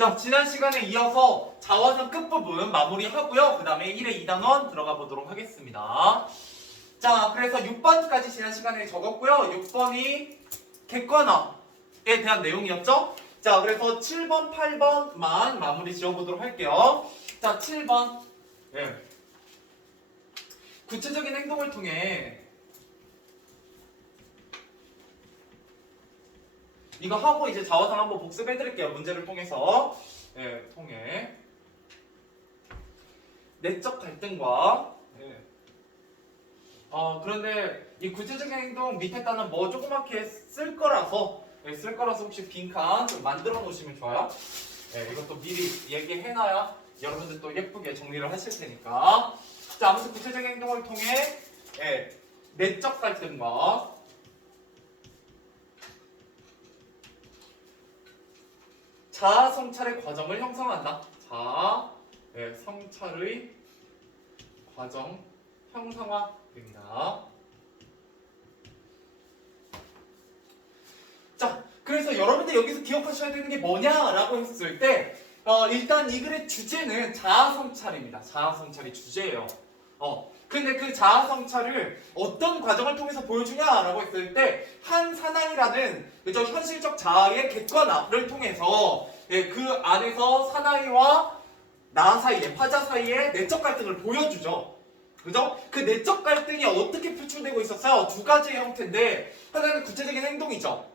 자, 지난 시간에 이어서 자화상 끝부분 마무리하고요. 그 다음에 1의 2단원 들어가 보도록 하겠습니다. 자, 그래서 6번까지 지난 시간에 적었고요. 6번이 객관화에 대한 내용이었죠. 자, 그래서 7번, 8번만 마무리 지어보도록 할게요. 자, 7번. 예. 구체적인 행동을 통해 이거 하고 이제 자화상 한번 복습해드릴게요. 문제를 통해서. 예, 통해. 내적 갈등과. 예. 그런데 이 구체적인 행동 밑에 따는 뭐 조그맣게 쓸 거라서, 예, 쓸 거라서 혹시 빈칸 좀 만들어 놓으시면 좋아요. 예, 이것도 미리 얘기해놔야 여러분들 또 예쁘게 정리를 하실 테니까. 자, 아무튼 구체적인 행동을 통해, 예, 내적 갈등과 자아 성찰의 과정을 형성한다. 자아, 예, 성찰의 과정 형성화됩니다. 자, 그래서 여러분들 여기서 기억하셔야 되는 게 뭐냐라고 했을 때 일단 이 글의 주제는 자아 성찰입니다. 자아 성찰이 주제예요. 근데 그 자아 성찰을 어떤 과정을 통해서 보여주냐라고 했을 때 한 사나이라는 그죠 현실적 자아의 객관화를 통해서 예, 그 안에서 사나이와 나 사이에 화자 사이에 내적 갈등을 보여주죠. 그죠? 그 내적 갈등이 어떻게 표출되고 있었어요? 두 가지의 형태인데 하나는 구체적인 행동이죠.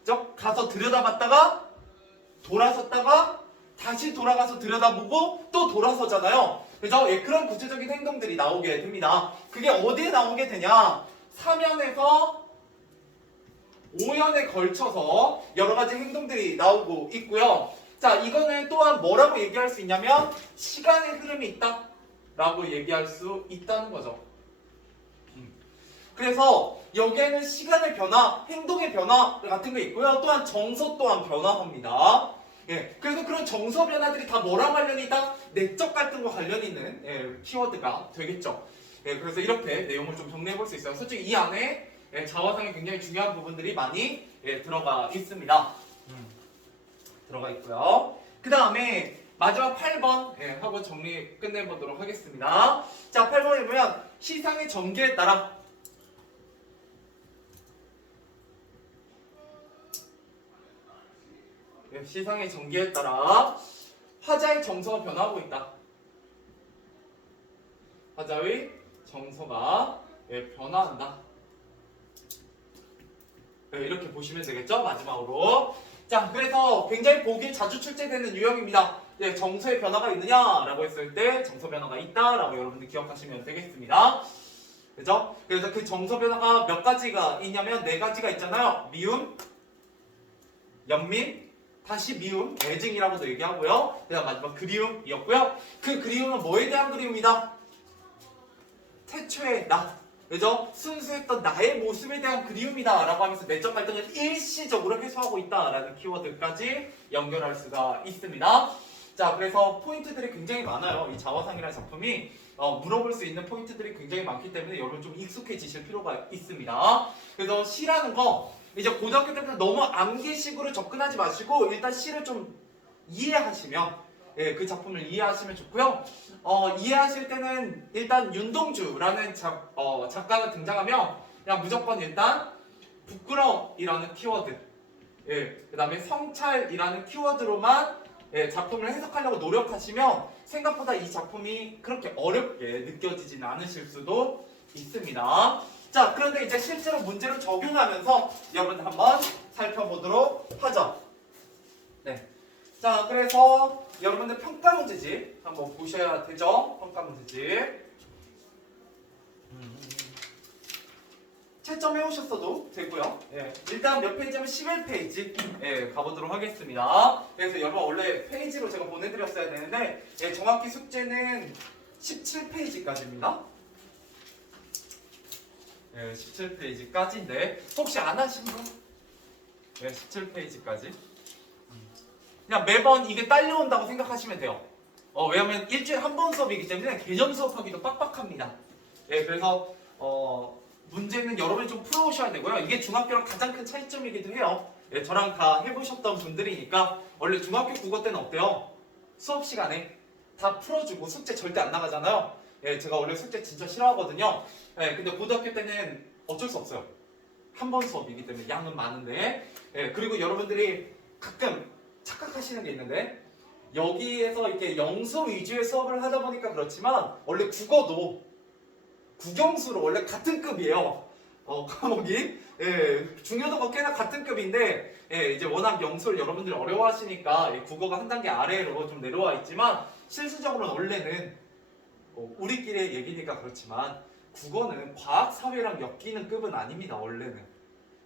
그죠? 가서 들여다봤다가 돌아섰다가 다시 돌아가서 들여다보고 또 돌아서잖아요. 그죠? 예, 그런 구체적인 행동들이 나오게 됩니다. 그게 어디에 나오게 되냐? 4면에서 5연에 걸쳐서 여러 가지 행동들이 나오고 있고요. 자, 이거는 또한 뭐라고 얘기할 수 있냐면 시간의 흐름이 있다 라고 얘기할 수 있다는 거죠. 그래서 여기에는 시간의 변화, 행동의 변화 같은 게 있고요. 또한 정서 또한 변화합니다. 예, 그래서 그런 정서 변화들이 다 뭐랑 관련이 있다? 내적 갈등과 관련이 있는 예, 키워드가 되겠죠. 예, 그래서 이렇게 내용을 좀 정리해 볼 수 있어요. 솔직히 이 안에 예, 자화상에 굉장히 중요한 부분들이 많이 예, 들어가 있습니다. 들어가 있고요. 그 다음에 마지막 8번 예, 하고 정리 끝내보도록 하겠습니다. 자, 8번에 보면 시상의 전개에 따라 시상의 전개에 따라 화자의 정서가 변하고 있다. 화자의 정서가 변화한다. 이렇게 보시면 되겠죠? 마지막으로. 자, 그래서 굉장히 보기에 자주 출제되는 유형입니다. 정서의 변화가 있느냐라고 했을 때 정서 변화가 있다라고 여러분들 기억하시면 되겠습니다. 그죠? 그래서 그 정서 변화가 몇 가지가 있냐면 4가지가 있잖아요. 미움, 연민, 다시 미움, 애증이라고도 얘기하고요. 그다음 마지막 그리움이었고요. 그 그리움은 뭐에 대한 그리움이다? 태초의 나, 그죠? 순수했던 나의 모습에 대한 그리움이다 라고 하면서 내적 갈등을 일시적으로 해소하고 있다라는 키워드까지 연결할 수가 있습니다. 자, 그래서 포인트들이 굉장히 많아요. 이 자화상이라는 작품이 물어볼 수 있는 포인트들이 굉장히 많기 때문에 여러분 좀 익숙해지실 필요가 있습니다. 그래서 시라는 거 이제 고등학교 때부터 너무 암기식으로 접근하지 마시고 일단 시를 좀 이해하시면 예, 그 작품을 이해하시면 좋고요. 이해하실 때는 일단 윤동주라는 작가가 등장하면 그냥 무조건 일단 부끄러움이라는 키워드, 예, 그 다음에 성찰이라는 키워드로만 예, 작품을 해석하려고 노력하시면 생각보다 이 작품이 그렇게 어렵게 느껴지진 않으실 수도 있습니다. 자, 그런데 이제 실제로 문제를 적용하면서 여러분 한번 살펴보도록 하죠. 네. 자, 그래서 여러분들 평가 문제집 한번 보셔야 되죠? 평가 문제집. 채점해 오셨어도 되고요. 예, 일단 몇 페이지면 11페이지 예, 가보도록 하겠습니다. 그래서 여러분 원래 페이지로 제가 보내드렸어야 되는데 예, 정확히 숙제는 17페이지까지입니다. 예, 17페이지까지인데 혹시 안 하신 분? 예, 17페이지까지. 그냥 매번 이게 딸려온다고 생각하시면 돼요. 왜냐면 일주일에 한 번 수업이기 때문에 개념 수업하기도 빡빡합니다. 예, 그래서 문제는 여러분이 좀 풀어오셔야 되고요. 이게 중학교랑 가장 큰 차이점이기도 해요. 예, 저랑 다 해보셨던 분들이니까 원래 중학교 국어 때는 어때요? 수업 시간에 다 풀어주고 숙제 절대 안 나가잖아요. 예, 제가 원래 숙제 진짜 싫어하거든요. 예, 근데 고등학교 때는 어쩔 수 없어요. 한 번 수업이기 때문에 양은 많은데. 예, 그리고 여러분들이 가끔 착각하시는 게 있는데 여기에서 이렇게 영수 위주의 수업을 하다 보니까 그렇지만 원래 국어도 국영수로 원래 같은 급이에요. 과목이. 예, 중요도가 꽤나 같은 급인데 예, 이제 워낙 영수를 여러분들이 어려워하시니까 국어가 한 단계 아래로 좀 내려와 있지만 실질적으로는 원래는 우리끼리의 얘기니까 그렇지만 국어는 과학, 사회랑 엮이는 급은 아닙니다. 원래는.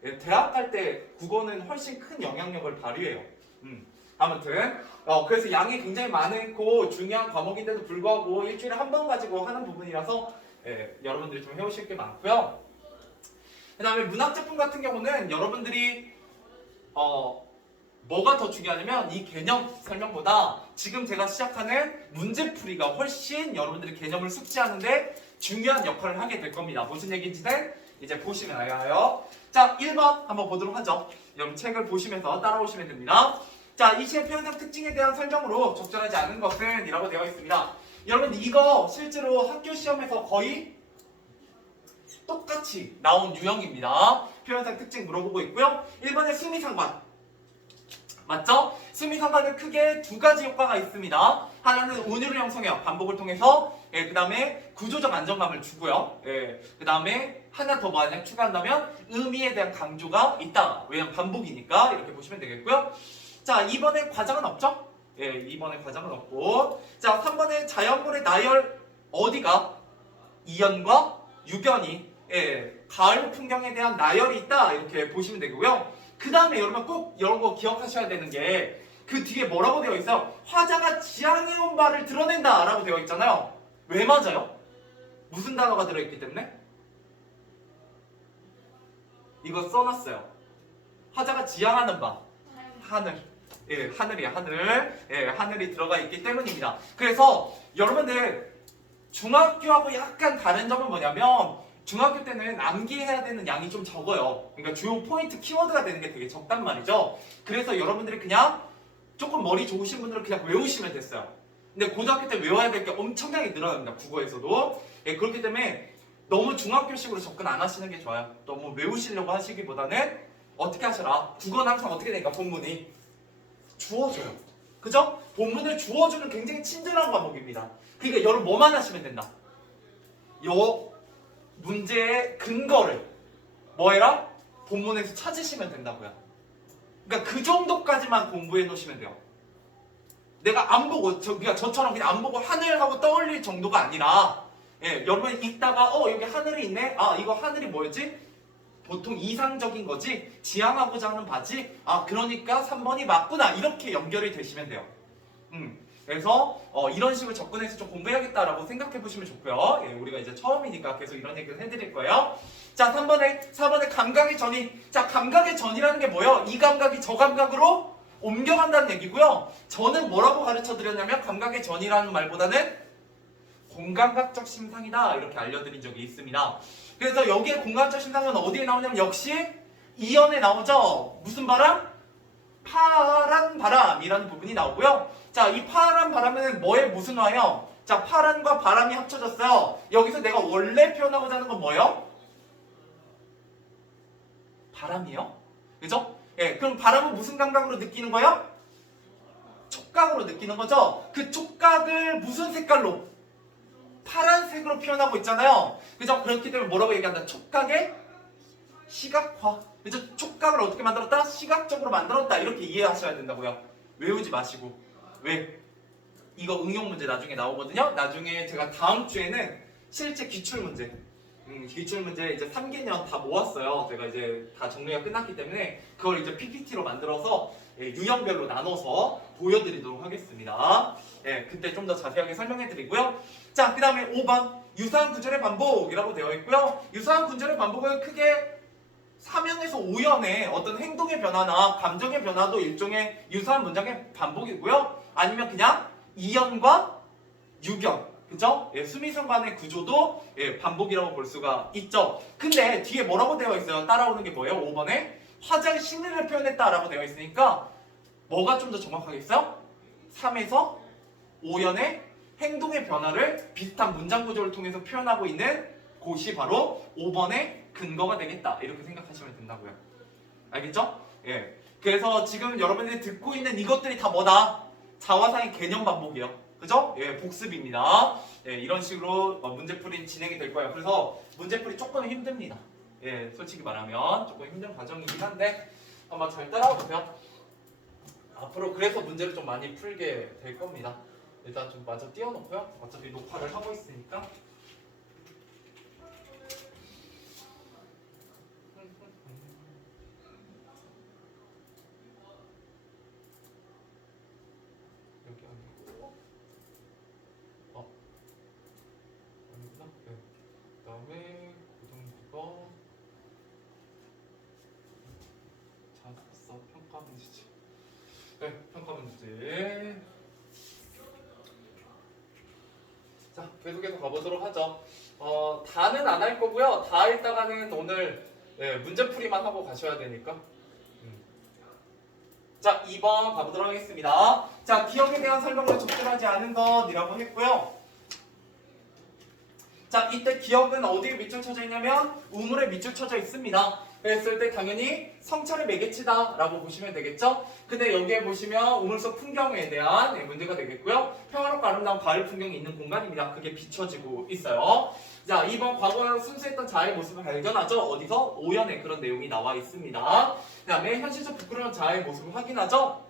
예, 대학 갈 때 국어는 훨씬 큰 영향력을 발휘해요. 아무튼 그래서 양이 굉장히 많고 중요한 과목인데도 불구하고 일주일에 한 번 가지고 하는 부분이라서 예, 여러분들이 좀 해오실 게 많고요. 그 다음에 문학작품 같은 경우는 여러분들이 뭐가 더 중요하냐면 이 개념 설명보다 지금 제가 시작하는 문제풀이가 훨씬 여러분들이 개념을 숙지하는데 중요한 역할을 하게 될 겁니다. 무슨 얘기인지는 이제 보시면 알아요. 자, 1번 한번 보도록 하죠. 여러분 책을 보시면서 따라오시면 됩니다. 자, 이 시의 표현상 특징에 대한 설명으로 적절하지 않은 것은 이라고 되어 있습니다. 여러분 이거 실제로 학교 시험에서 거의 똑같이 나온 유형입니다. 표현상 특징 물어보고 있고요. 1번에 수미상관. 맞죠? 수미상관은 크게 두 가지 효과가 있습니다. 하나는 운율을 형성해요. 반복을 통해서. 예, 그 다음에 구조적 안정감을 주고요. 예, 그 다음에 하나 더 만약 추가한다면 의미에 대한 강조가 있다. 왜냐면 반복이니까 이렇게 보시면 되겠고요. 자, 2번에 과장은 없죠? 예, 2번에 과장은 없고. 자, 3번에 자연물의 나열 어디가? 이연과 유견이 가을 풍경에 대한 나열이 있다. 이렇게 보시면 되고요. 그 다음에 여러분 꼭 이런 거 기억하셔야 되는 게 그 뒤에 뭐라고 되어 있어요? 화자가 지향해온 바를 드러낸다 라고 되어 있잖아요. 왜 맞아요? 무슨 단어가 들어있기 때문에? 이거 써놨어요. 화자가 지향하는 바. 하늘. 예, 하늘이야, 하늘. 예, 하늘이 들어가 있기 때문입니다. 그래서 여러분들 중학교하고 약간 다른 점은 뭐냐면 중학교 때는 암기해야 되는 양이 좀 적어요. 그러니까 주요 포인트 키워드가 되는 게 되게 적단 말이죠. 그래서 여러분들이 그냥 조금 머리 좋으신 분들은 그냥 외우시면 됐어요. 근데 고등학교 때 외워야 될 게 엄청나게 늘어납니다. 국어에서도. 예, 그렇기 때문에 너무 중학교식으로 접근 안 하시는 게 좋아요. 너무 외우시려고 하시기보다는 어떻게 하셔라. 국어는 항상 어떻게 되니까 본문이 주어줘요. 그죠? 본문을 주어주는 굉장히 친절한 과목입니다. 그러니까 여러분 뭐만 하시면 된다. 요 문제의 근거를 뭐 해라? 본문에서 찾으시면 된다고요. 그러니까 그 정도까지만 공부해 놓으시면 돼요. 내가 안 보고 그러니까 저처럼 그냥 안 보고 하늘하고 떠올릴 정도가 아니라 예, 여러분 읽다가 여기 하늘이 있네. 아, 이거 하늘이 뭐였지? 보통 이상적인 거지. 지향하고자 하는 바지. 아, 그러니까 3번이 맞구나. 이렇게 연결이 되시면 돼요. 그래서 이런 식으로 접근해서 좀 공부해야겠다라고 생각해 보시면 좋고요. 예, 우리가 이제 처음이니까 계속 이런 얘기를 해드릴 거예요. 자, 4번에 감각의 전이. 자, 감각의 전이라는 게 뭐예요? 이 감각이 저 감각으로 옮겨간다는 얘기고요. 저는 뭐라고 가르쳐 드렸냐면 감각의 전이라는 말보다는 공감각적 심상이다 이렇게 알려드린 적이 있습니다. 그래서 여기에 공감각적 심상은 어디에 나오냐면 역시 이연에 나오죠. 무슨 바람? 파란 바람이라는 부분이 나오고요. 자, 이 파란 바람은 뭐의 무슨 와요? 자, 파란과 바람이 합쳐졌어요. 여기서 내가 원래 표현하고자 하는 건 뭐예요? 바람이요? 그죠? 예, 그럼 바람은 무슨 감각으로 느끼는 거예요? 촉각으로 느끼는 거죠? 그 촉각을 무슨 색깔로? 파란색으로 표현하고 있잖아요. 그죠? 그렇기 때문에 뭐라고 얘기한다? 촉각의 시각화. 그죠? 촉각을 어떻게 만들었다? 시각적으로 만들었다. 이렇게 이해하셔야 된다고요. 외우지 마시고. 왜? 이거 응용 문제 나중에 나오거든요. 나중에 제가 다음 주에는 실제 기출문제. 기출문제 이제 3개년 다 모았어요. 제가 이제 다 정리가 끝났기 때문에 그걸 이제 PPT로 만들어서 유형별로 나눠서 보여드리도록 하겠습니다. 예, 그때 좀 더 자세하게 설명해드리고요. 자, 그 다음에 5번 유사한 구절의 반복이라고 되어 있고요. 유사한 구절의 반복은 크게 4연에서 5연의 어떤 행동의 변화나 감정의 변화도 일종의 유사한 문장의 반복이고요. 아니면 그냥 2연과 6연. 그죠? 예, 수미상관의 구조도 반복이라고 볼 수가 있죠. 근데 뒤에 뭐라고 되어 있어요? 따라오는 게 뭐예요? 5번에 화자의 심리를 표현했다라고 되어 있으니까 뭐가 좀 더 정확하겠어요? 3에서 5연의 행동의 변화를 비슷한 문장 구조를 통해서 표현하고 있는 곳이 바로 5번의 근거가 되겠다. 이렇게 생각하시면 된다고요. 알겠죠? 예. 그래서 지금 여러분들이 듣고 있는 이것들이 다 뭐다? 자화상의 개념 반복이요. 그죠? 예, 복습입니다. 예, 이런 식으로 문제풀이 진행이 될 거예요. 그래서 문제풀이 조금 힘듭니다. 예, 솔직히 말하면 조금 힘든 과정이긴 한데 한번 잘 따라와 보세요. 앞으로 그래서 문제를 좀 많이 풀게 될 겁니다. 일단 좀 마저 띄워놓고요. 어차피 녹화를 하고 있으니까. 여기 아니고 아니구나. 네. 그다음에 고등국어 자습서 평가 문제집. 네, 평가 문제. 자, 계속해서 가보도록 하죠. 다는 안 할 거고요. 다 했다가는 오늘 문제풀이만 하고 가셔야 되니까. 자, 2번 가보도록 하겠습니다. 자, 기억에 대한 설명으로 적절하지 않은 것이라고 했고요. 자, 이때 기억은 어디에 밑줄 쳐져 있냐면 우물에 밑줄 쳐져 있습니다. 그랬을 때 당연히 성찰의 매개치다라고 보시면 되겠죠? 근데 여기에 보시면 우물 속 풍경에 대한 문제가 되겠고요. 평화롭고 아름다운 가을 풍경이 있는 공간입니다. 그게 비춰지고 있어요. 자, 2번 과거로 순수했던 자아의 모습을 발견하죠. 어디서? 오연에 그런 내용이 나와 있습니다. 그 다음에 현실적 부끄러운 자아의 모습을 확인하죠.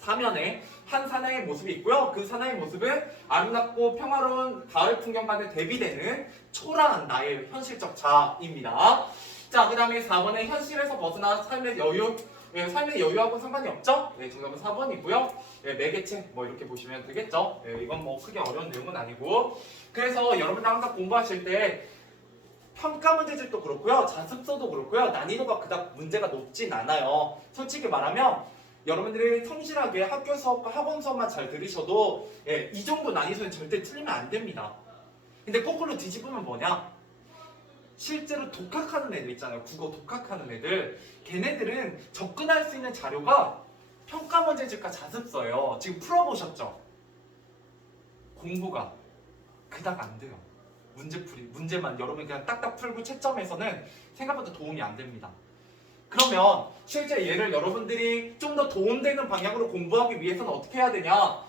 3면에 한 사나이의 모습이 있고요. 그 사나이의 모습은 아름답고 평화로운 가을 풍경과는 대비되는 초라한 나의 현실적 자아입니다. 자, 그 다음에 4번에 현실에서 벗어나 삶의 여유, 삶의 여유하고는 상관이 없죠? 네, 정답은 4번이고요. 네, 매개체 뭐 이렇게 보시면 되겠죠? 네, 이건 뭐 크게 어려운 내용은 아니고. 그래서 여러분들 항상 공부하실 때 평가 문제집도 그렇고요. 자습서도 그렇고요. 난이도가 그닥 문제가 높진 않아요. 솔직히 말하면 여러분들이 성실하게 학교 수업과 학원 수업만 잘 들으셔도 이 정도 난이도는 절대 틀리면 안 됩니다. 근데 거꾸로 뒤집으면 뭐냐? 실제로 독학하는 애들 있잖아요. 국어 독학하는 애들. 걔네들은 접근할 수 있는 자료가 평가 문제집과 자습서예요. 지금 풀어보셨죠? 공부가 그닥 안 돼요. 문제풀이, 문제만 여러분 그냥 딱딱 풀고 채점해서는 생각보다 도움이 안 됩니다. 그러면 실제 얘를 여러분들이 좀 더 도움되는 방향으로 공부하기 위해서는 어떻게 해야 되냐?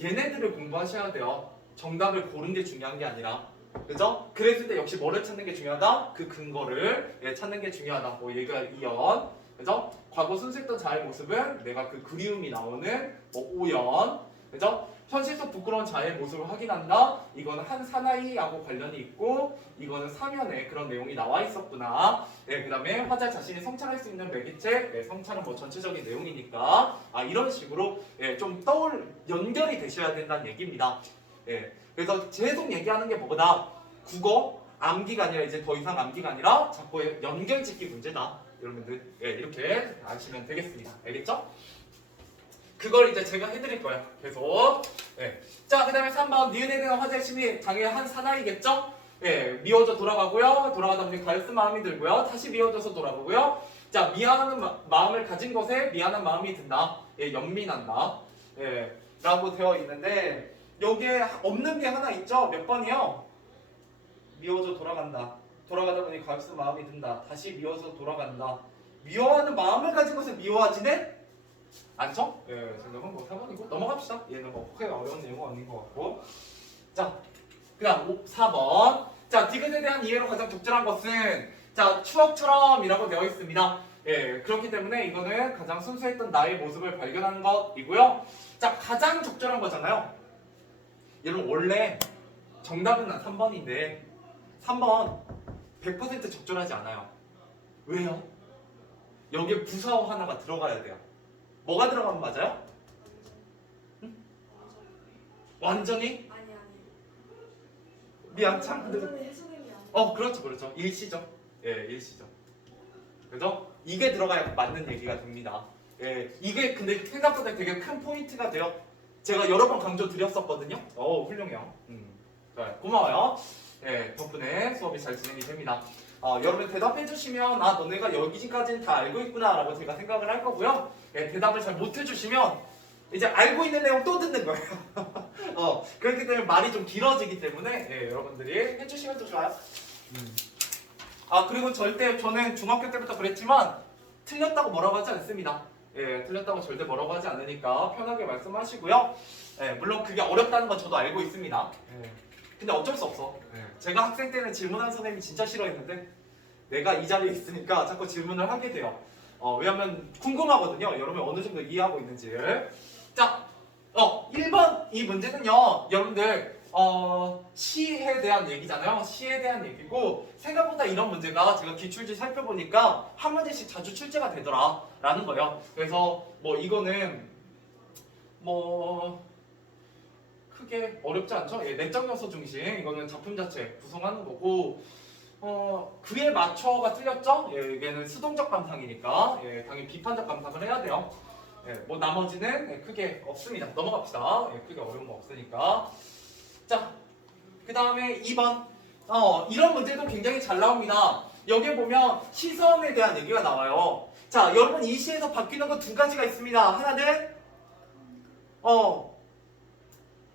얘네들을 공부하셔야 돼요. 정답을 고른 게 중요한 게 아니라. 그죠? 그랬을 때 역시 뭐를 찾는 게 중요하다? 그 근거를 찾는 게 중요하다. 뭐 얘가 이연. 그죠? 과거 순수했던 자아의 모습은 내가 그 그리움이 나오는 뭐 오연. 그죠? 현실 속 부끄러운 자아의 모습을 확인한다. 이거는 한 사나이하고 관련이 있고 이거는 사면에 그런 내용이 나와 있었구나. 네, 그 다음에 화자 자신이 성찰할 수 있는 매개체. 네, 성찰은 뭐 전체적인 내용이니까 이런 식으로 좀 연결이 되셔야 된다는 얘기입니다. 그래서 계속 얘기하는 게 뭐보다 국어 암기가 아니라 이제 더 이상 암기가 아니라 자꾸 연결짓기 문제다. 여러분들 이렇게 아시면 되겠습니다. 알겠죠? 그걸 이제 제가 해드릴 거예요. 계속. 자, 그 다음에 3번 니은에 대한 화제의 심리 당연히 한 사나이겠죠? 미워져 돌아가고요. 돌아가다 보니 가엾은 마음이 들고요. 다시 미워져서 돌아보고요. 자, 미안한 마음을 가진 것에 미안한 마음이 든다. 연민한다. 라고 되어 있는데 여기에 없는 게 하나 있죠? 몇 번이요? 미워져 돌아간다. 돌아가다 보니 가엾은 마음이 든다. 다시 미워져 돌아간다. 미워하는 마음을 가진 것을 미워하지는 않죠? 정답은 뭐 4번이고 넘어갑시다. 얘는 뭐 크게 어려운 내용은 아닌 것 같고. 자, 그 다음 4번. 자, 디귿에 대한 이해로 가장 적절한 것은 자, 추억처럼 이라고 되어 있습니다. 그렇기 때문에 이거는 가장 순수했던 나의 모습을 발견하는 것이고요. 자, 가장 적절한 거잖아요. 여러분 원래 정답은 3번인데 3번 100% 적절하지 않아요. 왜요? 여기에 부사어 하나가 들어가야 돼요. 뭐가 들어가면 맞아요? 응? 완전히? 아니. 미안 참 완전히 해석임이 아니야. 그렇죠. 일시죠. 일시죠. 그죠? 이게 들어가야 맞는 얘기가 됩니다. 이게 근데 생각보다 되게 큰 포인트가 돼요. 제가 여러 번 강조 드렸었거든요. 훌륭해요. 고마워요. 덕분에 수업이 잘 진행이 됩니다. 여러분 대답해 주시면 아 너네가 여기까지는 다 알고 있구나 라고 제가 생각을 할 거고요. 예, 대답을 잘 못 해주시면 이제 알고 있는 내용 또 듣는 거예요. 그렇기 때문에 말이 좀 길어지기 때문에 예, 여러분들이 해주시면 더 좋아요. 그리고 절대 저는 중학교 때부터 그랬지만 틀렸다고 뭐라고 하지 않습니다. 예, 틀렸다고 절대 뭐라고 하지 않으니까 편하게 말씀하시고요. 예, 물론 그게 어렵다는 건 저도 알고 있습니다. 예, 근데 어쩔 수 없어. 예, 제가 학생 때는 질문하는 선생님이 진짜 싫어했는데 내가 이 자리에 있으니까 자꾸 질문을 하게 돼요. 왜냐면 궁금하거든요. 여러분이 어느 정도 이해하고 있는지를. 자, 1번 이 문제는요. 여러분들 시에 대한 얘기잖아요. 시에 대한 얘기고 생각보다 이런 문제가 제가 기출지 살펴보니까 한 문제씩 자주 출제가 되더라 라는 거예요. 그래서 뭐 이거는 뭐 크게 어렵지 않죠? 예, 내적 요소 중심 이거는 작품 자체 구성하는 거고 그에 맞춰가 틀렸죠? 예, 이게는 수동적 감상이니까 예, 당연히 비판적 감상을 해야 돼요. 예, 뭐 나머지는 예, 크게 없습니다. 넘어갑시다. 예, 크게 어려운 거 없으니까. 자, 그 다음에 2번. 이런 문제도 굉장히 잘 나옵니다. 여기에 보면 시선에 대한 얘기가 나와요. 자, 여러분 이 시에서 바뀌는 거 두 가지가 있습니다. 하나는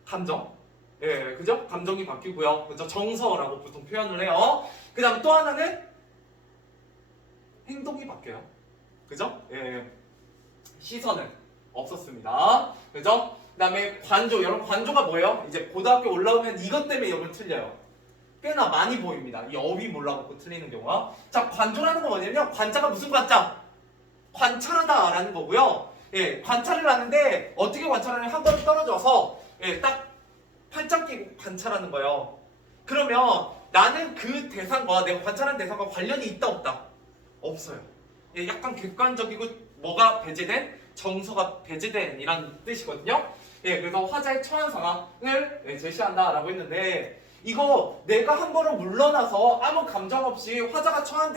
감정. 예, 그죠? 감정이 바뀌고요. 그죠? 정서라고 보통 표현을 해요. 그 다음에 또 하나는 행동이 바뀌어요. 그죠? 예, 시선은 없었습니다. 그죠? 그 다음에 관조. 여러분 관조가 뭐예요? 이제 고등학교 올라오면 이것 때문에 여러분 틀려요. 꽤나 많이 보입니다. 이 어휘 몰라갖고 틀리는 경우가. 자, 관조라는 건 뭐냐면 관자가 무슨 관자? 관찰하다 라는 거고요. 예, 관찰을 하는데 어떻게 관찰하냐면 한 걸음 떨어져서 예, 딱 팔짱 끼고 관찰하는 거예요. 그러면 나는 그 대상과 내가 관찰한 대상과 관련이 있다 없다? 없어요. 예, 약간 객관적이고 뭐가 배제된? 정서가 배제된 이란 뜻이거든요. 예, 그래서 화자의 처한 상황을 예, 제시한다라고 했는데 이거 내가 한 걸음 물러나서 아무 감정 없이 화자가 처한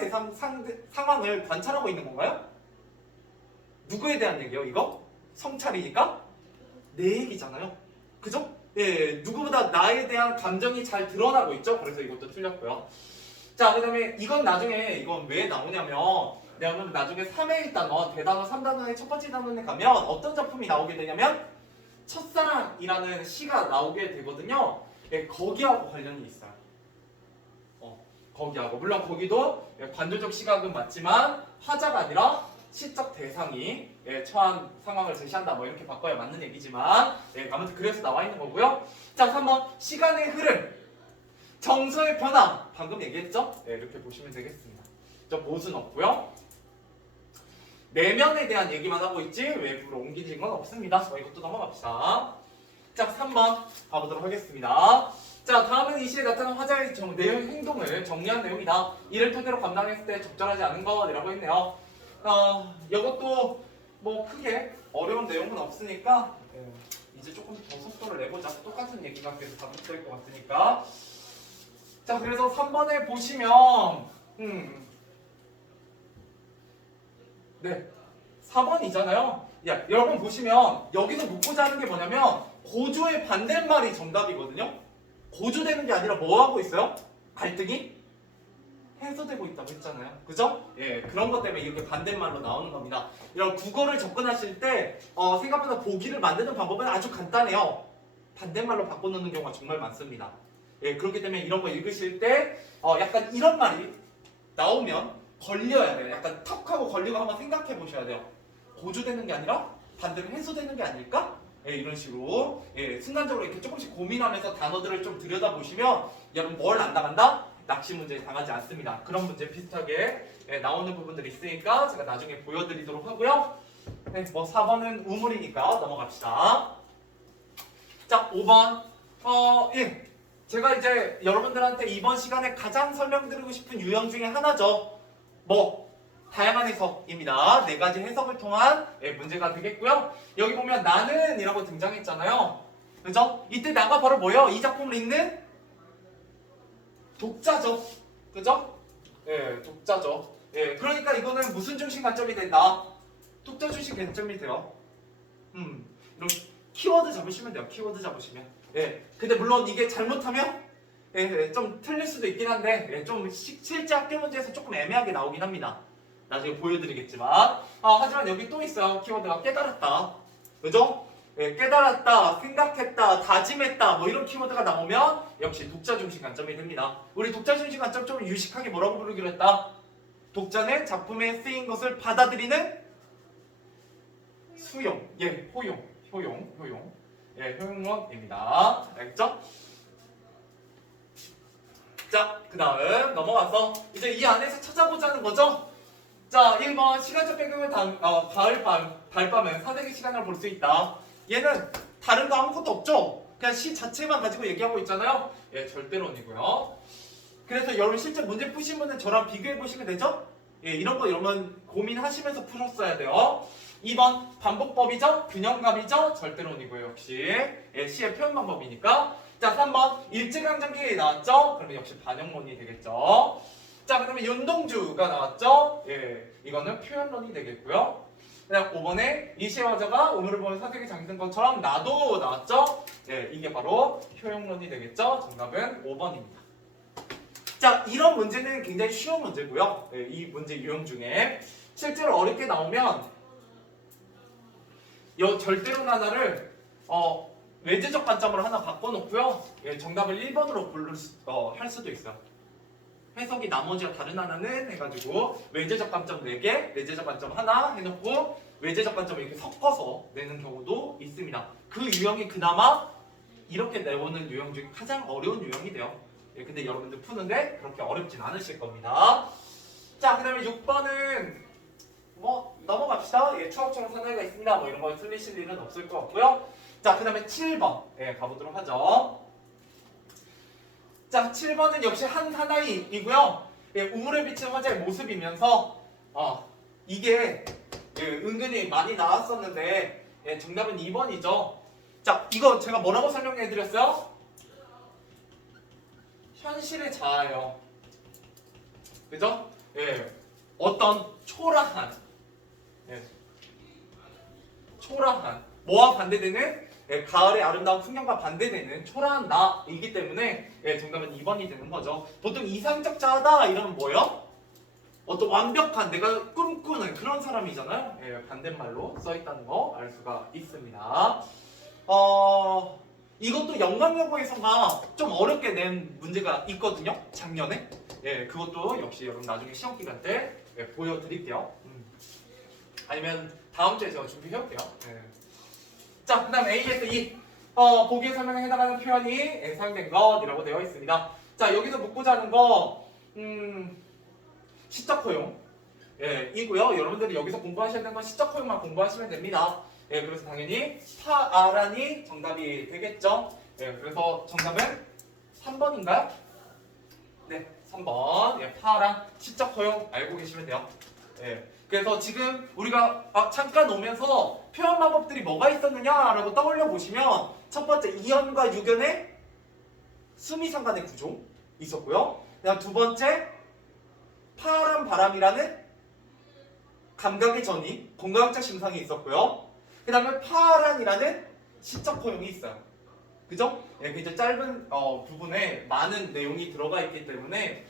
상황을 관찰하고 있는 건가요? 누구에 대한 얘기예요 이거? 성찰이니까? 내 얘기잖아요. 그죠? 예, 누구보다 나에 대한 감정이 잘 드러나고 있죠. 그래서 이것도 틀렸고요. 자, 그 다음에 이건 나중에 이건 왜 나오냐면 내가 나중에 3회 1단원, 대단원 3단원의 첫 번째 단원에 가면 어떤 작품이 나오게 되냐면 첫사랑이라는 시가 나오게 되거든요. 예, 거기하고 관련이 있어요. 거기하고 물론 거기도 예, 관조적 시각은 맞지만 화자가 아니라 시적 대상이 예, 처한 상황을 제시한다 뭐 이렇게 바꿔야 맞는 얘기지만 예, 아무튼 그래서 나와 있는 거고요. 자, 3번 시간의 흐름, 정서의 변화 방금 얘기했죠? 예, 이렇게 보시면 되겠습니다. 저 못은 없고요. 내면에 대한 얘기만 하고 있지 외부로 옮기는 건 없습니다. 이것도 넘어갑시다. 자, 3번 가보도록 하겠습니다. 자, 다음은 이 시에 나타난 화자의 내용, 행동을 정리한 내용이다. 이를 토대로 감당했을 때 적절하지 않은 것이라고 했네요. 이것도 뭐 크게 어려운 내용은 없으니까 이제 조금 더 속도를 내보자. 똑같은 얘기가 계속 반복될 것 같으니까. 자, 그래서 3번에 보시면 네, 4번이잖아요. 야, 여러분 보시면 여기서 묻고자 하는 게 뭐냐면 고조의 반대말이 정답이거든요. 고조되는 게 아니라 뭐 하고 있어요? 갈등이 해소되고 있다고 했잖아요. 그죠? 예, 그런 것 때문에 이렇게 반대말로 나오는 겁니다. 이런 국어를 접근하실 때 생각보다 보기를 만드는 방법은 아주 간단해요. 반대말로 바꿔놓는 경우가 정말 많습니다. 예, 그렇기 때문에 이런 거 읽으실 때 약간 이런 말이 나오면 걸려야 돼요. 약간 턱 하고 걸리고 한번 생각해 보셔야 돼요. 고조되는 게 아니라 반대로 해소되는 게 아닐까? 예, 이런 식으로 예, 순간적으로 이렇게 조금씩 고민하면서 단어들을 좀 들여다보시면 여러분 뭘 안 당한다? 낚시 문제에 당하지 않습니다. 그런 문제 비슷하게 예, 나오는 부분들이 있으니까 제가 나중에 보여드리도록 하고요. 네, 뭐 4번은 우물이니까 넘어갑시다. 자, 5번 예, 제가 이제 여러분들한테 이번 시간에 가장 설명드리고 싶은 유형 중에 하나죠. 뭐 다양한 해석입니다. 4가지 해석을 통한 문제가 되겠고요. 여기 보면 나는 이라고 등장했잖아요. 그죠? 이때 나가 바로 뭐예요? 이 작품을 읽는 독자죠. 그죠? 예, 독자죠. 예, 그러니까 이거는 무슨 중심 관점이 된다? 독자 중심 관점이 돼요. 이런 키워드 잡으시면 돼요. 키워드 잡으시면. 예. 근데 물론 이게 잘못하면 좀 틀릴 수도 있긴 한데 좀 실제 학교 문제에서 조금 애매하게 나오긴 합니다. 나중에 보여드리겠지만 하지만 여기 또 있어요. 키워드가 깨달았다. 그죠? 깨달았다, 생각했다, 다짐했다 뭐 이런 키워드가 나오면 역시 독자 중심 관점이 됩니다. 우리 독자 중심 관점 좀 유식하게 뭐라고 부르기로 했다? 독자는 작품에 쓰인 것을 받아들이는 수용, 효용, 효용론입니다. 알겠죠? 자, 그 다음 넘어가서 이제 이 안에서 찾아보자는 거죠. 자, 1번 시간적 배경을 가을 달밤은 사색의 시간을 볼 수 있다. 얘는 다른 거 아무것도 없죠? 그냥 시 자체만 가지고 얘기하고 있잖아요. 절대론이고요. 그래서 여러분 실제 문제 푸신 분은 저랑 비교해 보시면 되죠? 이런 거 여러분 고민하시면서 푸셨어야 돼요. 2번 반복법이죠? 균형감이죠? 절대론이고요. 역시 시의 표현 방법이니까. 자, 3번 일제강점기 나왔죠? 그러면 역시 반영론이 되겠죠. 자, 그러면 윤동주가 나왔죠? 이거는 표현론이 되겠고요. 그다음 5번에 이시의 화자가 오물을 보면 사색이 잠든 것처럼 나도 나왔죠? 이게 바로 효용론이 되겠죠? 정답은 5번입니다. 자, 이런 문제는 굉장히 쉬운 문제고요. 이 문제 유형 중에 실제로 어렵게 나오면 이 절대론 하나를 외제적 관점으로 하나 바꿔놓고요. 정답을 1번으로 할 수도 있어요. 해석이 나머지와 다른 하나는 해가지고 외제적 관점 4개, 내재적 관점 하나 해놓고 외제적 관점을 이렇게 섞어서 내는 경우도 있습니다. 그 유형이 그나마 이렇게 내보는 유형 중에 가장 어려운 유형이 돼요. 근데 여러분들 푸는데 그렇게 어렵진 않으실 겁니다. 자, 그 다음에 6번은 뭐 넘어갑시다. 추억처럼 사나이가 있습니다. 뭐 이런 거 틀리실 일은 없을 것 같고요. 자, 그 다음에 7번 가보도록 하죠. 자, 7번은 역시 한 사나이이고요. 우물에 비친 화자의 모습이면서 이게 은근히 많이 나왔었는데 정답은 2번이죠. 자, 이거 제가 뭐라고 설명해 드렸어요? 현실의 자아예요. 그죠? 어떤 초라한 뭐와 반대되는 가을의 아름다운 풍경과 반대되는 초라한 나이기 때문에 정답은 2번이 되는 거죠. 보통 이상적 자아다 이러면 뭐예요? 어떤 완벽한 내가 꿈꾸는 그런 사람이잖아요. 반대말로 써있다는 거 알 수가 있습니다. 이것도 영광여고에서가 좀 어렵게 낸 문제가 있거든요. 작년에. 그것도 역시 여러분 나중에 시험 기간 때 보여드릴게요. 아니면 다음 주에 제가 준비해올게요. 자, 그 다음 A에서 E 보기의 설명에 해당하는 표현이 사용된 것이라고 되어 있습니다. 자, 여기서 묻고자 하는 거 시적 허용 이고요. 여러분들이 여기서 공부하셔야 되는 건 시적 허용만 공부하시면 됩니다. 그래서 당연히 파아란이 정답이 되겠죠. 그래서 정답은 3번인가요? 네, 3번. 파아란 시적 허용 알고 계시면 돼요. 그래서 지금 우리가 잠깐 오면서 표현 방법들이 뭐가 있었느냐라고 떠올려 보시면 첫 번째 이연과 유견의 수미상관의 구조 있었고요. 그다음 두 번째 파란 바람이라는 감각의 전이 공감적 심상이 있었고요. 그 다음에 파란이라는 시적 허용이 있어요. 그죠? 굉장히 짧은 부분에 많은 내용이 들어가 있기 때문에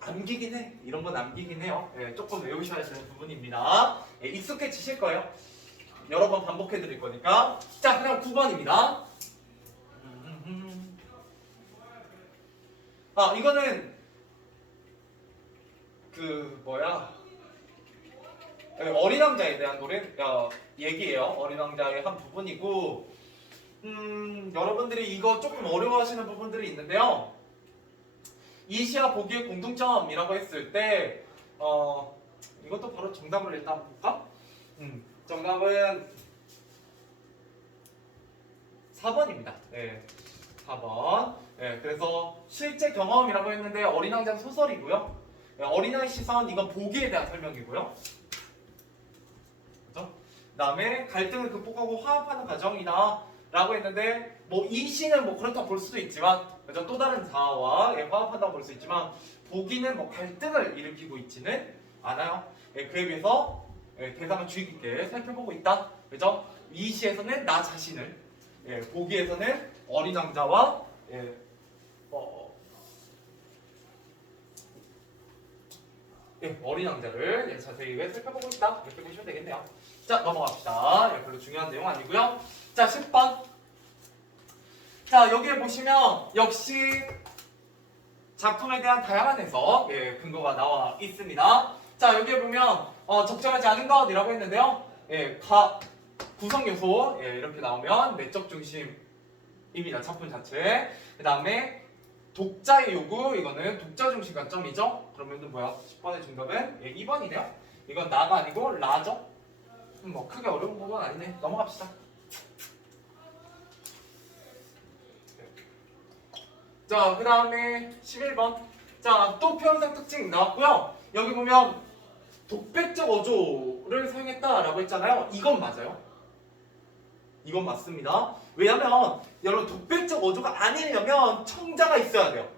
암기긴 해. 이런 건 암기긴 해요. 조금 외우셔야 되는 부분입니다. 익숙해지실 거예요. 여러 번 반복해 드릴 거니까. 자, 그 다음 9번입니다. 이거는 어린 왕자에 대한 얘기예요. 어린 왕자의 한 부분이고 여러분들이 이거 조금 어려워하시는 부분들이 있는데요. 이 시와 보기의 공통점이라고 했을 때 이것도 바로 정답을 일단 볼까? 정답은 4번입니다. 4번. 그래서 실제 경험이라고 했는데 어린 왕자는 소설이고요. 어린아이 시선 이건 보기에 대한 설명이고요. 그죠? 그다음에 갈등을 극복하고 화합하는 과정이다 라고 했는데 뭐 이 시는 뭐 그렇다 볼 수도 있지만 그죠? 또 다른 자아와 화합한다고 볼 수 있지만 보기는 뭐 갈등을 일으키고 있지는 않아요. 그에 비해서 대상을 주의 깊게 살펴보고 있다. 그죠? 이 시에서는 나 자신을 보기에서는 어린 왕자와 예, 어린 왕자를 자세히 살펴보고 있다. 이렇게 보시면 되겠네요. 자, 넘어갑시다. 예, 별로 중요한 내용 아니고요. 자, 10번. 자, 여기에 보시면 역시 작품에 대한 다양한 해석, 예, 근거가 나와 있습니다. 자, 여기에 보면 적절하지 않은 것이라고 했는데요. 예, 구성 요소, 예, 이렇게 나오면 내적 중심입니다. 작품 자체. 그 다음에 독자의 요구, 이거는 독자 중심 관점이죠. 그러면 뭐야? 10번의 정답은 예, 2번이네요. 이건 나가 아니고 라죠. 뭐 크게 어려운 부분 아니네. 넘어갑시다. 자, 그 다음에 11번. 자, 또 표현상 특징 나왔고요. 여기 보면 독백적 어조를 사용했다라고 했잖아요. 이건 맞아요. 이건 맞습니다. 왜냐면 여러분 독백적 어조가 아니려면 청자가 있어야 돼요.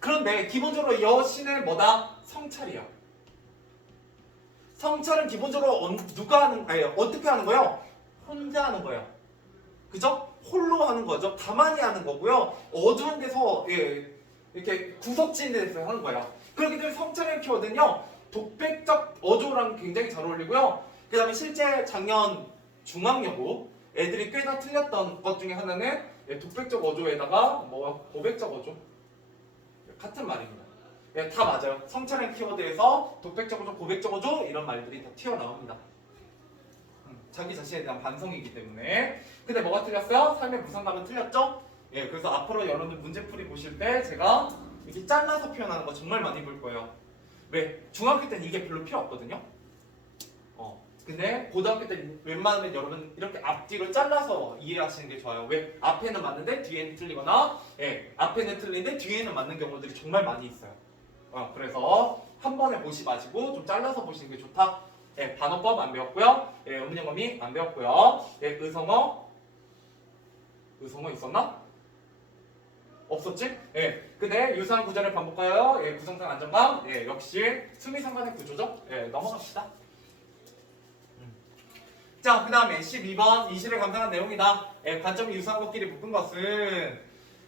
그런데 기본적으로 여신은 뭐다? 성찰이에요. 성찰은 기본적으로 누가 하는, 아니 어떻게 하는 거예요? 혼자 하는 거예요. 그죠? 홀로 하는 거죠. 가만히 하는 거고요. 어두운 데서 예, 이렇게 구석진 데서 하는 거예요. 그렇기 때문에 성찰의 키워드는요. 독백적 어조랑 굉장히 잘 어울리고요. 그 다음에 실제 작년 중앙여고 애들이 꽤나 틀렸던 것 중에 하나는 예, 독백적 어조에다가 뭐 고백적 어조 같은 말입니다. 예, 다 맞아요. 성찰의 키워드에서 독백적 어조, 고백적 어조 이런 말들이 다 튀어나옵니다. 자기 자신에 대한 반성이기 때문에. 근데 뭐가 틀렸어요? 삶의 무상감은 틀렸죠? 예, 그래서 앞으로 여러분들 문제풀이 보실 때 제가 이렇게 잘라서 표현하는 거 정말 많이 볼 거예요. 왜? 중학교 때는 이게 별로 필요 없거든요. 근데 고등학교 때는 웬만하면 여러분 이렇게 앞뒤로 잘라서 이해하시는 게 좋아요. 왜? 앞에는 맞는데 뒤에는 틀리거나 예, 앞에는 틀린데 뒤에는 맞는 경우들이 정말 많이 있어요. 그래서 한 번에 보시 마시고 좀 잘라서 보시는 게 좋다. 예, 반어법 안 배웠고요. 예, 음영어미 안 배웠고요. 예, 의성어 있었나? 없었지? 예, 근데 유사한 구절을 반복하여 예, 구성상 안정감 예, 역시 수미상관의 구조죠. 예, 넘어갑시다. 자, 그 다음에 12번 이시를 감상한 내용이다. 예, 관점이 유사한 것끼리 묶은 것은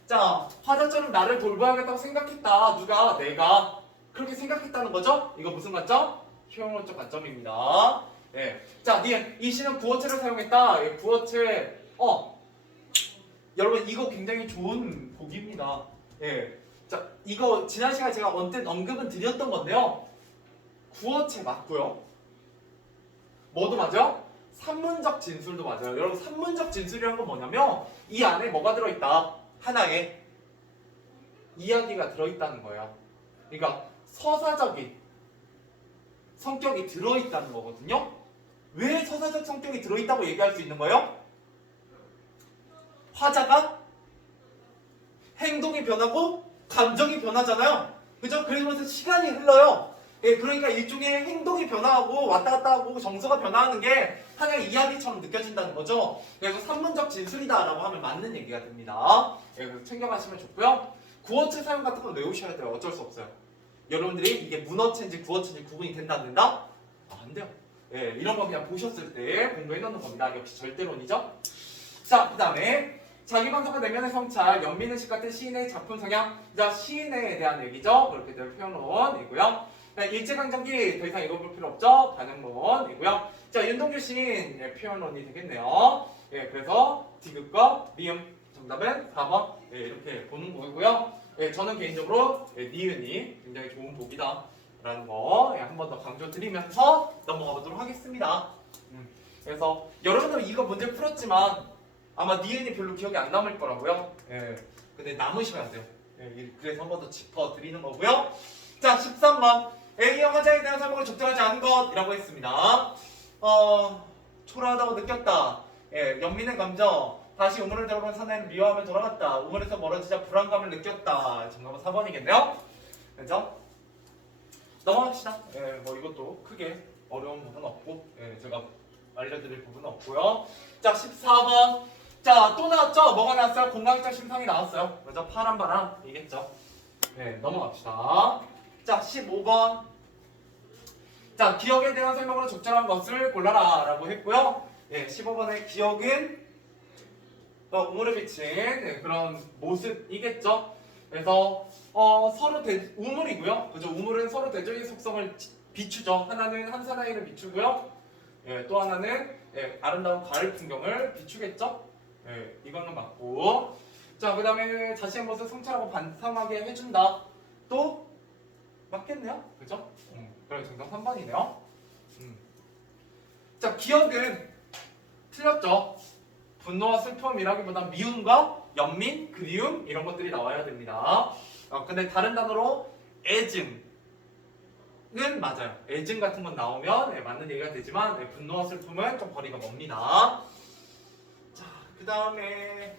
자, 화자처럼 나를 돌봐야겠다고 생각했다. 누가? 내가 그렇게 생각했다는 거죠? 이거 무슨 관점? 효용론적 관점입니다. 예. 자, 니은 이시는 구어체를 사용했다. 예, 구어체 여러분 이거 굉장히 좋은 보기입니다. 예. 자, 이거 지난 시간에 제가 언뜻 언급은 드렸던 건데요. 구어체 맞고요. 뭐도 맞아요? 산문적 진술도 맞아요. 여러분 산문적 진술이란 건 뭐냐면 이 안에 뭐가 들어있다? 하나의 이야기가 들어있다는 거예요. 그러니까 서사적인 성격이 들어있다는 거거든요. 왜 서사적 성격이 들어있다고 얘기할 수 있는 거예요? 화자가 행동이 변하고 감정이 변하잖아요. 그죠? 그러면서 시간이 흘러요. 예, 그러니까 일종의 행동이 변화하고 왔다 갔다 하고 정서가 변화하는 게 하나의 이야기처럼 느껴진다는 거죠. 그래서 산문적 진술이다라고 하면 맞는 얘기가 됩니다. 예, 그래서 챙겨가시면 좋고요. 구어체 사용 같은 건 외우셔야 돼요. 어쩔 수 없어요. 여러분들이 이게 문어체인지 구어체인지 구분이 된다 안 된다? 안 돼요. 예, 이런 거 그냥 보셨을 때 공부해 놓는 겁니다. 역시 절대론이죠. 자, 그 다음에 자기방송과 내면의 성찰, 연민의식 같은 시인의 작품 성향, 자, 시인에 대한 얘기죠. 그렇게 될 표현론이고요. 일제강점기 더 이상 읽어볼 필요 없죠. 반응론이고요. 자, 윤동주 시인 예, 표현론이 되겠네요. 예, 그래서 디귿과 미음 정답은 4번 예, 이렇게 보는 거고요. 예, 저는 개인적으로 예, 니은이 굉장히 좋은 복이다 라는 거 한 번 더 강조드리면서 넘어가 보도록 하겠습니다. 그래서 여러분들 이거 문제 풀었지만 아마 니은이 별로 기억이 안 남을 거라고요. 예, 근데 남으셔야 돼요. 예, 그래서 한 번 더 짚어드리는 거고요. 자, 13번 A형 화자에 대한 설명을 적절하지 않은 것이라고 했습니다. 초라하다고 느꼈다. 예, 연민의 감정. 다시 우물을 들어본 사내는 미워하며 돌아갔다. 우물에서 멀어지자 불안감을 느꼈다. 정답은 4번이겠네요. 그죠? 넘어갑시다. 예, 뭐 이것도 크게 어려운 부분은 없고 예, 제가 알려드릴 부분은 없고요. 자, 14번. 자, 또 나왔죠? 뭐가 나왔어요? 공간적 심상이 나왔어요. 그죠? 파란 바람이겠죠? 네, 넘어갑시다. 자, 15번. 자, 기억에 대한 설명으로 적절한 것을 골라라 라고 했고요. 예, 15번의 기억은 우물을 비친 그런 모습이겠죠. 그래서 서로 우물이고요. 그죠? 우물은 서로 대조의 속성을 비추죠. 하나는 한 사나이를 비추고요. 또 하나는 아름다운 가을 풍경을 비추겠죠. 이거는 맞고. 자, 그 다음에 자신의 모습을 성찰하고 반성하게 해준다. 또 맞겠네요. 그죠? 그래, 정답 3번이네요. 자, 기억은 틀렸죠. 분노와 슬픔이라기보다 미움과 연민, 그리움 이런 것들이 나와야 됩니다. 근데 다른 단어로 애증은 맞아요. 애증 같은 건 나오면 맞는 얘기가 되지만 분노와 슬픔은 좀 거리가 멉니다. 자, 그 다음에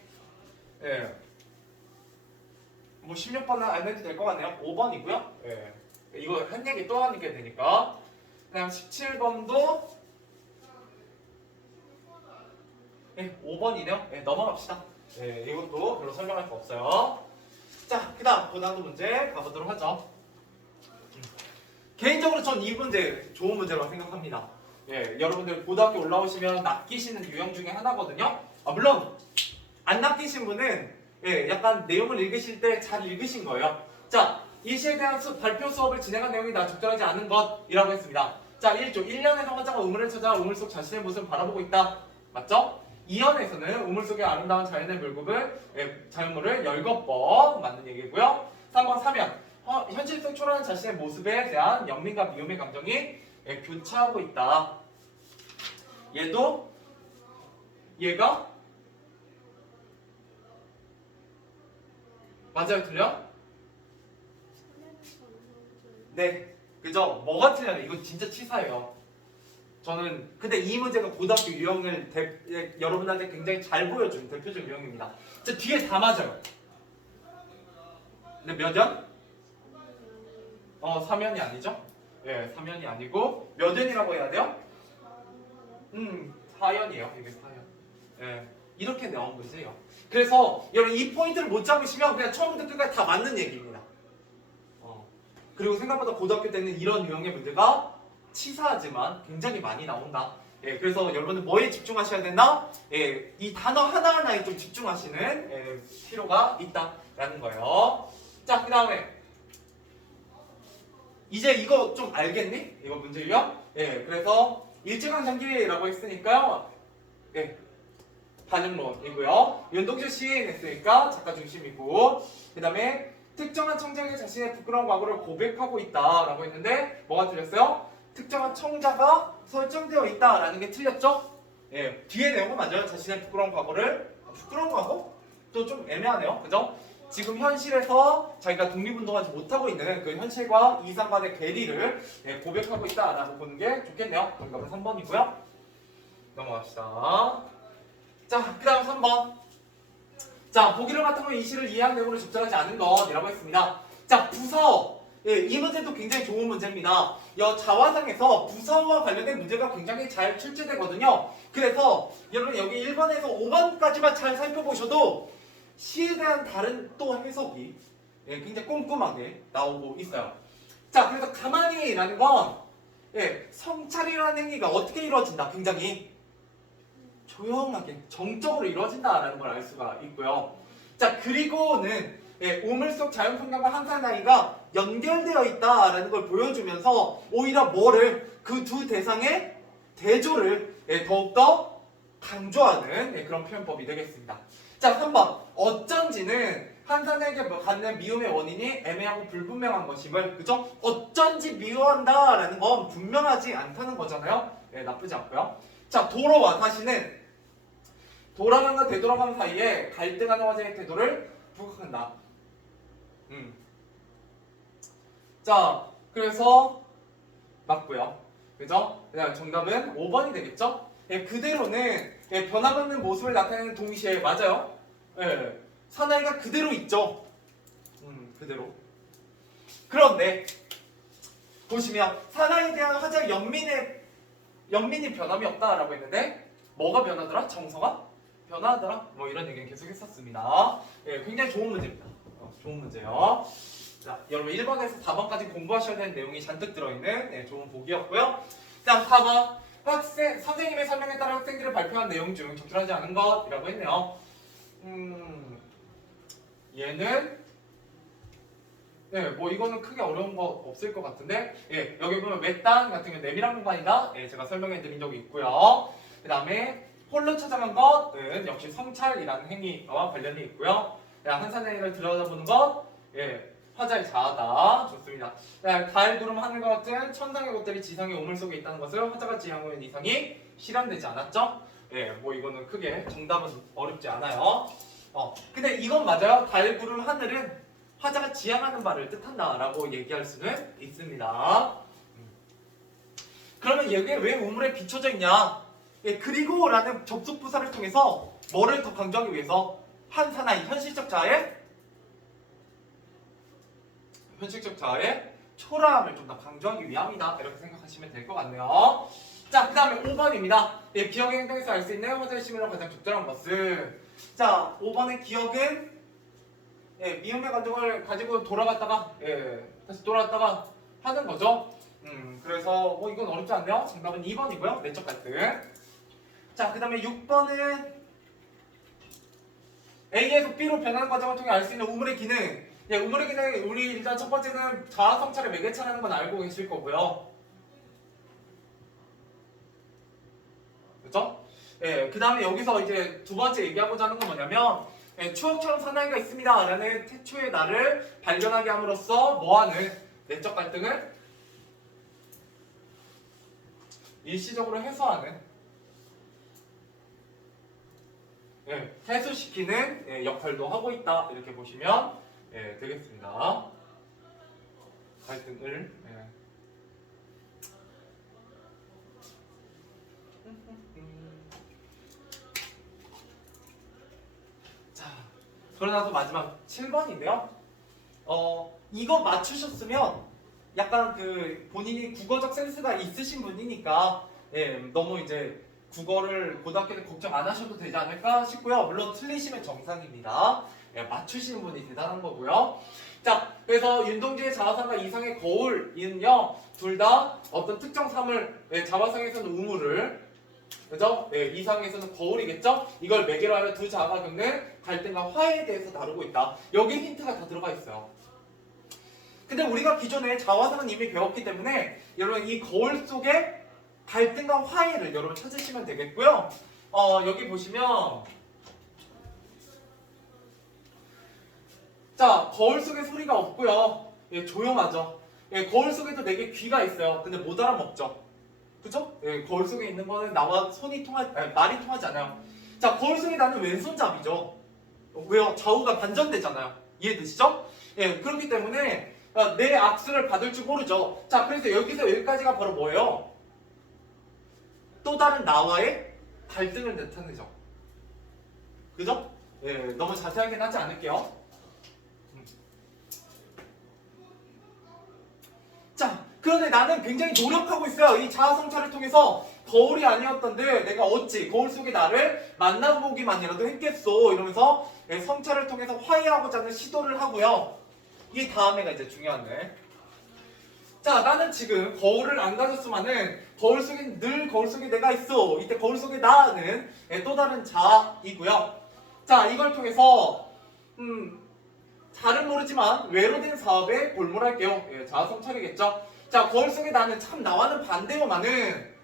뭐 16번은 안 해도 될 것 같네요. 5번이고요. 이거 한 얘기 또 하니까 되니까. 그다음 17번도 5번이네요. 넘어갑시다. 이것도 별로 설명할 거 없어요. 자, 그 다음 고난도 문제 가보도록 하죠. 개인적으로 전 이 문제 좋은 문제라고 생각합니다. 여러분들 고등학교 올라오시면 낚이시는 유형 중에 하나거든요. 물론 안 낚이신 분은 약간 내용을 읽으실 때 잘 읽으신 거예요. 자, 이 시에 대한 발표 수업을 진행한 내용이 다 적절하지 않은 것이라고 했습니다. 자, 1조 1년에서 화자가 우물을 찾아 우물 속 자신의 모습을 바라보고 있다. 맞죠? 2연에서는 우물 속의 아름다운 자연의 물고를 자연물을 10번 맞는 얘기고요. 3번 3연 현실 속 초라한 자신의 모습에 대한 연민과 미움의 감정이 교차하고 있다. 얘가 맞아요? 틀려? 네, 그죠? 뭐가 틀려요? 이거 진짜 치사해요. 저는 근데 이 문제가 고등학교 유형을 여러분한테 굉장히 잘 보여주는 대표적 유형입니다. 저 뒤에 다 맞아요. 근데 몇 연? 3연이 아니죠? 3연이 아니고 몇 연이라고 해야 돼요? 4연이에요. 이게 4연. 이렇게 나온 문제예요. 그래서 여러분 이 포인트를 못 잡으시면 그냥 처음부터 끝까지 다 맞는 얘기입니다. 그리고 생각보다 고등학교 때는 이런 유형의 문제가 치사하지만 굉장히 많이 나온다. 그래서 여러분은 뭐에 집중하셔야 되나? 이 단어 하나하나에 좀 집중하시는 필요가 있다라는 거예요. 자, 그 다음에 이제 이거 좀 알겠니? 이거 문제 유형? 그래서 일정한 단계라고 했으니까요. 반응론이고요. 윤동주 시인 했으니까 작가 중심이고, 그 다음에 특정한 청자에게 자신의 부끄러운 과거를 고백하고 있다라고 했는데 뭐가 틀렸어요? 특정한 청자가 설정되어 있다라는 게 틀렸죠? 뒤에 내용은 맞아요. 자신의 부끄러운 과거를 부끄러운 과거? 또 좀 애매하네요. 그죠? 지금 현실에서 자기가 독립운동하지 못하고 있는 그 현실과 이상 간의 괴리를 고백하고 있다라고 보는 게 좋겠네요. 정답은 3번이고요. 넘어갑시다. 자, 그 다음 3번. 자, 보기를 바탕으로 이 시를 이해한 내용으로 적절하지 않은 것이라고 했습니다. 자, 부서. 이 문제도 굉장히 좋은 문제입니다. 자화상에서 부서와 관련된 문제가 굉장히 잘 출제되거든요. 그래서 여러분 여기 1번에서 5번까지만 잘 살펴보셔도 시에 대한 다른 또 해석이 굉장히 꼼꼼하게 나오고 있어요. 자, 그래서 가만히라는 건 성찰이라는 행위가 어떻게 이루어진다? 굉장히 조용하게 정적으로 이루어진다라는 걸 알 수가 있고요. 자, 그리고는 우물 속 자연 풍경과 한 사나이가 연결되어 있다라는 걸 보여주면서 오히려 그 두 대상의 대조를 더욱더 강조하는 그런 표현법이 되겠습니다. 자, 3번. 어쩐지는 한 사나이에게 갖는 미움의 원인이 애매하고 불분명한 것임을, 그죠? 어쩐지 미워한다라는 건 분명하지 않다는 거잖아요. 나쁘지 않고요. 자, 도로와 다시는 돌아감과 되돌아감 사이에 갈등하는 화제의 태도를 부각한다. 자, 그래서 맞고요. 그죠? 그다음 정답은 5번이 되겠죠? 그대로는 변화받는 모습을 나타내는 동시에 맞아요. 사나이가 그대로 있죠. 그대로. 그런데 보시면 사나이에 대한 화제의 연민이 변함이 없다라고 했는데 뭐가 변하더라? 정서가 변화하더라? 뭐 이런 얘기는 계속 했었습니다. 굉장히 좋은 문제입니다. 좋은 문제요. 자, 여러분 1번에서 4번까지 공부하셔야 되는 내용이 잔뜩 들어있는 좋은 보기였고요. 다음 4번. 선생님의 설명에 따라 학생들을 발표한 내용 중 적절하지 않은 것이라고 했네요. 얘는 뭐 이거는 크게 어려운 거 없을 것 같은데 여기 보면 외딴 같은 경우 내밀한 공간이다. 제가 설명해 드린 적이 있고요. 그 다음에 홀로 찾아간 것은 역시 성찰이라는 행위와 관련이 있고요. 한산행위를 들여다보는 것 화자의 자아다. 좋습니다. 달, 구름, 하늘과 같은 천상의 것들이 지상의 우물 속에 있다는 것을 화자가 지향하고 있는 이상이 실현되지 않았죠? 뭐 이거는 크게 정답은 어렵지 않아요. 근데 이건 맞아요. 달, 구름, 하늘은 화자가 지향하는 바를 뜻한다라고 얘기할 수는 있습니다. 그러면 여기에 왜 우물에 비춰져 있냐? 그리고라는 접속 부사를 통해서 뭐를 더 강조하기 위해서 한사나이 현실적 자아의 초라함을 좀 더 강조하기 위함이다. 이렇게 생각하시면 될 것 같네요. 자, 그 다음에 5번입니다. 기억의 행동에서 알 수 있는 화자의 심리로 가장 적절한 것은 자, 5번의 기억은 미움의 감정을 가지고 돌아갔다가 다시 돌아왔다가 하는 거죠. 그래서 뭐 이건 어렵지 않네요. 정답은 2번이고요. 내적 갈등. 자, 그 다음에 6번은 A에서 B로 변하는 과정을 통해 알 수 있는 우물의 기능. 우물의 기능 우리 일단 첫 번째는 자아 성찰의 매개체라는 건 알고 계실 거고요. 그렇죠? 그 다음에 여기서 이제 두 번째 얘기하고자 하는 건 뭐냐면 추억처럼 사나이가 있습니다 라는 태초의 나를 발견하게 함으로써 뭐하는 내적 갈등을 일시적으로 해소하는 해소시키는 역할도 하고 있다. 이렇게 보시면 되겠습니다. 갈등을 자, 그러나서 마지막 7번인데요. 이거 맞추셨으면 약간 그 본인이 국어적 센스가 있으신 분이니까 너무 이제 국어를 고등학교 때 걱정 안 하셔도 되지 않을까 싶고요. 물론 틀리시면 정상입니다. 맞추시는 분이 대단한 거고요. 자, 그래서 윤동주의 자화상과 이상의 거울은요, 둘 다 어떤 특정 사물, 자화상에서는 우물을, 그죠? 이상에서는 거울이겠죠? 이걸 매개로 하여 두 자아가 겪는 갈등과 화해에 대해서 다루고 있다. 여기 힌트가 다 들어가 있어요. 근데 우리가 기존에 자화상은 이미 배웠기 때문에 여러분 이 거울 속에 갈등과 화해를 여러분 찾으시면 되겠고요. 여기 보시면 자, 거울 속에 소리가 없고요. 조용하죠. 거울 속에도 내게 귀가 있어요. 근데 못 알아먹죠. 그죠? 거울 속에 있는 거는 나와 말이 통하지 않아요. 자, 거울 속에 나는 왼손잡이죠. 왜요? 좌우가 반전되잖아요. 이해되시죠? 그렇기 때문에 내 악수를 받을 줄 모르죠. 자, 그래서 여기서 여기까지가 바로 뭐예요? 또 다른 나와의 갈등을 나타내죠. 그죠? 너무 자세하게는 하지 않을게요. 자, 그런데 나는 굉장히 노력하고 있어요. 이 자아 성찰을 통해서 거울이 아니었던데 내가 어찌 거울 속의 나를 만나보기만이라도 했겠소 이러면서 성찰을 통해서 화해하고자 하는 시도를 하고요. 이 다음에가 이제 중요한데, 자, 나는 지금 거울을 안 가졌으면은 거울 속에 늘 거울 속에 내가 있어. 이때 거울 속에 나는 또 다른 자이고요. 자, 이걸 통해서 잘은 모르지만 외로된 사업에 골몰할게요. 자아 성찰이겠죠. 자, 거울 속에 나는 참 나와는 반대요만은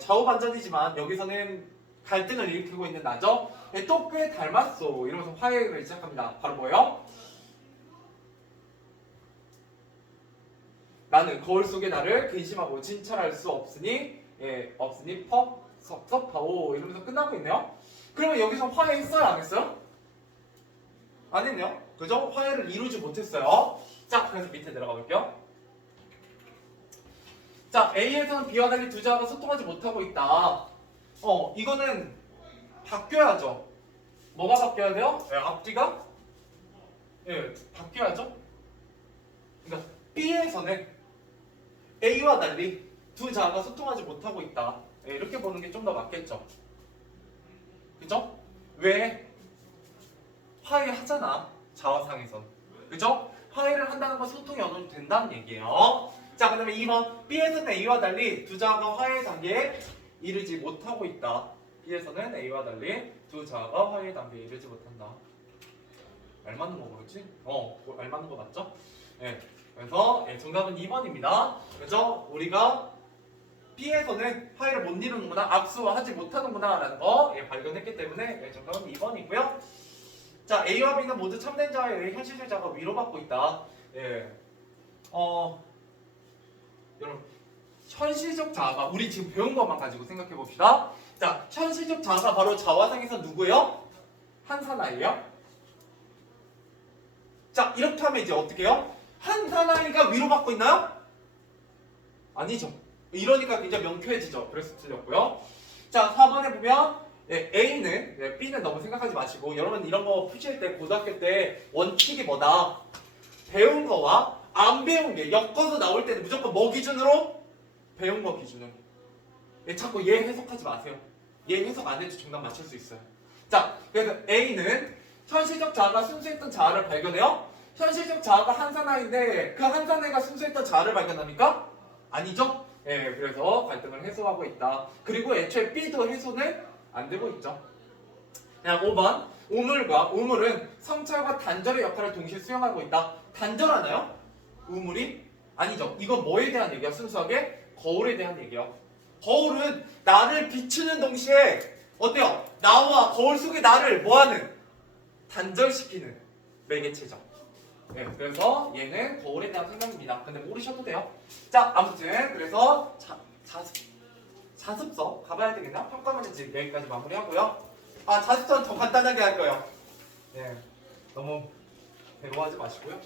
좌우반전이지만 여기서는 갈등을 일으키고 있는 나죠. 또 꽤 닮았어. 이러면서 화해를 시작합니다. 바로 뭐예요? 나는 거울 속의 나를 근심하고 진찰할 수 없으니 섭섭하오 이러면서 끝나고 있네요. 그러면 여기서 화해했어요? 안 했어요? 안 했네요. 그죠? 화해를 이루지 못했어요. 자, 그래서 밑에 내려가 볼게요. 자, A에서는 B와 달리 두 자아가 소통하지 못하고 있다. 이거는 바뀌어야죠. 뭐가 바뀌어야 돼요? 앞뒤가? 바뀌어야죠. 그러니까 B에서는 A와 달리 두 자아가 소통하지 못하고 있다. 이렇게 보는 게 좀 더 맞겠죠. 그죠? 왜? 화해하잖아. 자화상에선. 그죠? 화해를 한다는 건 소통이 어느 정도 된다는 얘기예요. 자, 그 다음에 2번. B에서는 A와 달리 두 자아가 화해 단계에 이르지 못하고 있다. B에서는 A와 달리 두 자아가 화해의 단계에 이르지 못한다. 알 맞는 거 뭐였지? 알 맞는 거 맞죠? 네. 그래서 정답은 2번입니다. 그래서 우리가 B에서는 화해를 못 이루는구나, 악수하지 못하는구나 라는 거 발견했기 때문에 정답은 2번이고요. 자, A와 B는 모두 참된 자에 의해 현실적 자아가 위로받고 있다. 여러분, 현실적 자아가 우리 지금 배운 것만 가지고 생각해 봅시다. 자, 현실적 자아가 바로 자화상에서 누구예요? 한 사나이예요? 자, 이렇게 하면 이제 어떻게 해요? 한 사나이가 위로받고 있나요? 아니죠. 이러니까 굉장히 명쾌해지죠. 그래서 틀렸고요. 자, 4번에 보면 A는 B는 너무 생각하지 마시고, 여러분 이런 거 푸실 때 고등학교 때 원칙이 뭐다? 배운 거와 안 배운 게 엮어서 나올 때는 무조건 뭐 기준으로? 배운 거 기준으로. 자꾸 얘 해석하지 마세요. 얘 해석 안 해도 정답 맞출 수 있어요. 자, 그래서 A는 현실적 자아가 순수했던 자아를 발견해요. 현실적 자아가 한 사나이인데 그 한 사나이가 순수했던 자아를 발견합니까? 아니죠? 그래서 갈등을 해소하고 있다. 그리고 애초에 B도 해소는 안 되고 있죠. 그냥 5번. 우물은 성찰과 단절의 역할을 동시에 수행하고 있다. 단절하나요? 우물이? 아니죠. 이건 뭐에 대한 얘기야? 순수하게? 거울에 대한 얘기야. 거울은 나를 비추는 동시에 어때요? 나와 거울 속의 나를 뭐하는? 단절시키는 매개체죠. 그래서 얘는 거울에 대한 생각입니다. 근데 모르셔도 돼요. 자, 아무튼 그래서 자습서 가봐야 되겠나? 평가 문제 여기까지 마무리하고요. 자습서는 더 간단하게 할 거예요. 너무 괴로워하지 마시고요.